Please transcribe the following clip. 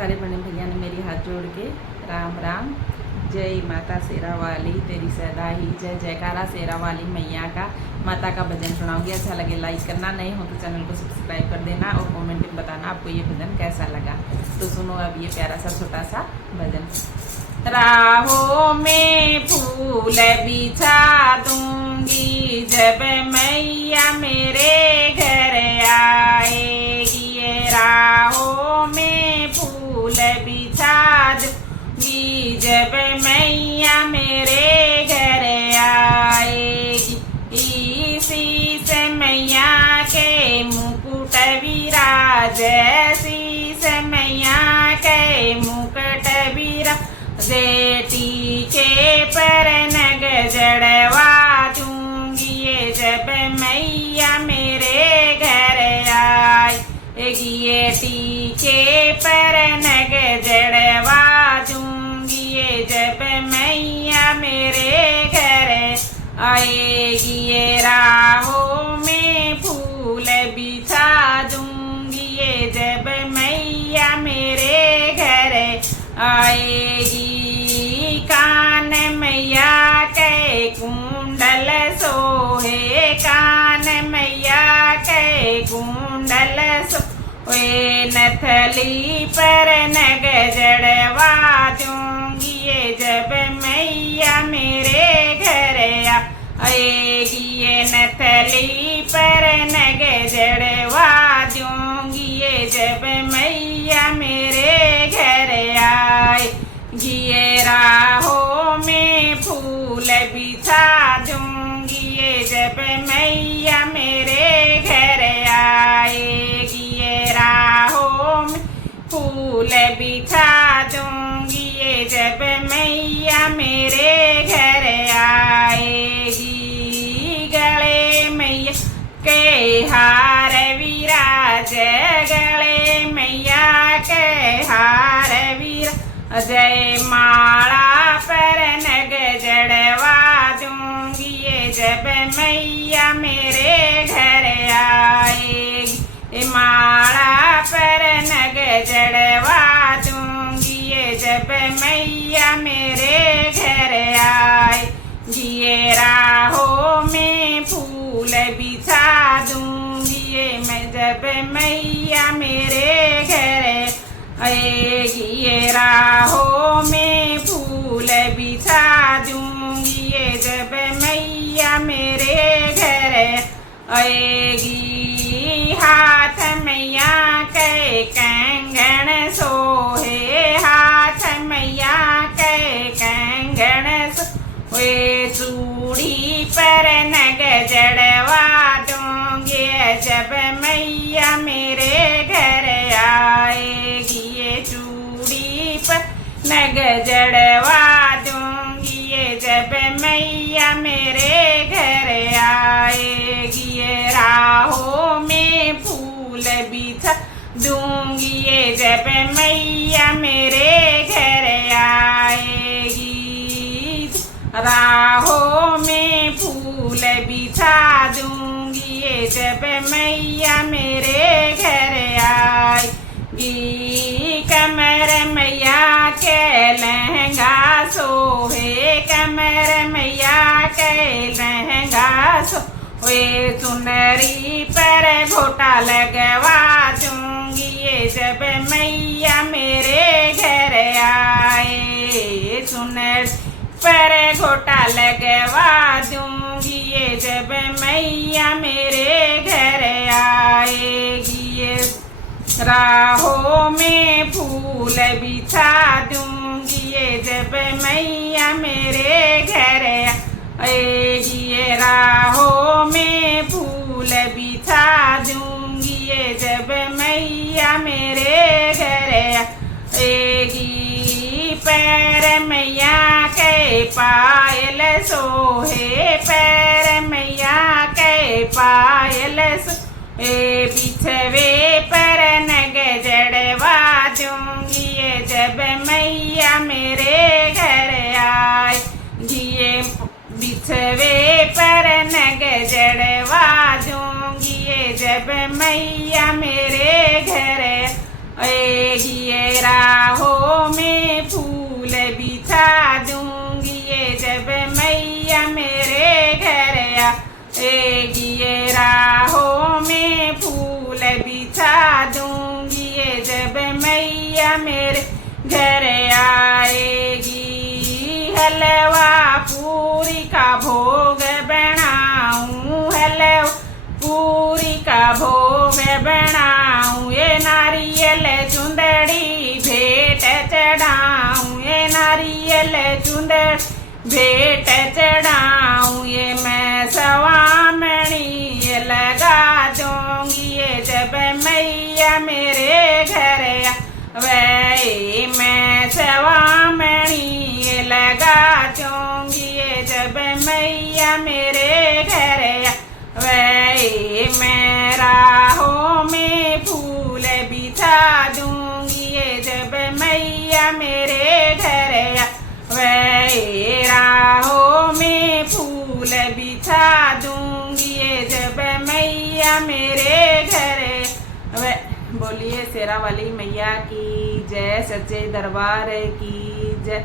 सारे बड़े भैया ने मेरी हाथ जोड़ के राम राम। जय माता शेरा वाली तेरी सदा ही जय जयकारा शेरा वाली मैया का। माता का भजन सुनाऊंगी, अच्छा लगे लाइक करना, नहीं हो तो चैनल को सब्सक्राइब कर देना और कमेंट में बताना आपको ये भजन कैसा लगा। तो सुनो अब ये प्यारा सा छोटा सा भजन। राहों में फूल बिछा दूंगी जब मैया मेरे घर आएगी। ये राहों में फूल बिछा दूंगी जब मैया मेरे घर आएगी। इसी से मैया के मुकुट विराज, इसी से मैया के मुकुट विराज। टीके पर नग जड़वा दूंगी ये जब मैया मेरे घर आएगी। ये टीके पर नग जड़वा दूंगी ये जब मैया मेरे घर आएगी। ये राहों में फूल बिछा दूंगी ये जब मैया मेरे घर आएगी। कान मैया के कुंडल सोहे, कान मैया के कुंडल सोहे। नथली पर नग जड़वा दूंगी ये जब मैया मेरे घर आएगी। ये नथली पर नग जड़वा दूंगी ये जब मैया मेरे घर आएगी। ये राहों में फूल बिछा दूंगी ये जब मैया मेरे घर आएगी। ये राहों में फूल बिछा दूंगी ये जब मैया मेरे घर आएगी। गले मैया के हार विराज, गले मैया के हार विराज। जय माला पर नग जड़वा दूंगी ये जब मैया मेरे घर आएगी। माला पर नग जड़वा दूंगी ये जब मैया मेरे घर आएगी। ये राहों में फूल बिछा दूंगी ये मैं जब मैया मेरे घर आएगी। ये राहों में फूल बिछा दूंगी ये जब मैया मेरे घर आएगी। हाथ मैया के कंगन सोहे, हाथ मैया के कंगन सोहे। चूड़ी पर नग जड़वा दूंगी जब मैया मेरे घर आएगी। ये चूड़ी पर नग जड़वा दूंगी ये जब मैया मेरे घर आएगी। ये राहों में फूल बिछा दूंगी ये जब मैया मेरे घर आएगी। राहों में फूल बिछा दूंगी ये जब मैया मेरे घर आएगी। कमर मैया के लहंगा सोहे, कमर मैया के लहंगा सोहे। सुनरी पर घोटा लगवा दूंगी ये जब मैया मेरे घर आए। सुनरी पर घोटा लगवा दूंगी ये जब मैया मेरे घर आएगी। ये राहों में फूल बिछा दूंगी ये जब मैया मेरे घर आएगी। ये राहों में फूल बिछा दूंगी ये जब मैया मेरे घर आएगी। पैर मैया के पायल सोहे, पैर मैया के पायल सोहे। बिछवे पर नग जड़वा दूंगी ये जब मैया मेरे घर आएगी। ये बिछवे पर नग जड़वा दूंगी ये जब मैया मेरे घर आएगी। ये राहों में फूल बिछा दूंगी ये जब मैया मेरे घर आएगी। ये राहों में फूल बिछा दूंगी ये जब मैया मेरे घर आएगी। हलवा पूरी का भोग बनाऊं, हलवा पूरी का भोग बनाऊं, ये नारियल चुंदड़ी भेंट चढ़ाऊं, ये नारियल चुंदड़ी भेंट चढ़ाऊं, ये मैं सवामणी लगा दूंगी ये जब मैया मेरे घर आवे। मैं सवामणी लगा दूंगी ये जब मैया मेरे घर आवे। मैं राहों में फूल बिछा दूंगी ये जब मैया मेरे घर आवे। राहों में फूल बिछा दूंगी ये जब मैया मेरे घर आवे। बोलिए शेरा वाली मैया की जय, सच्चे दरबार की जय।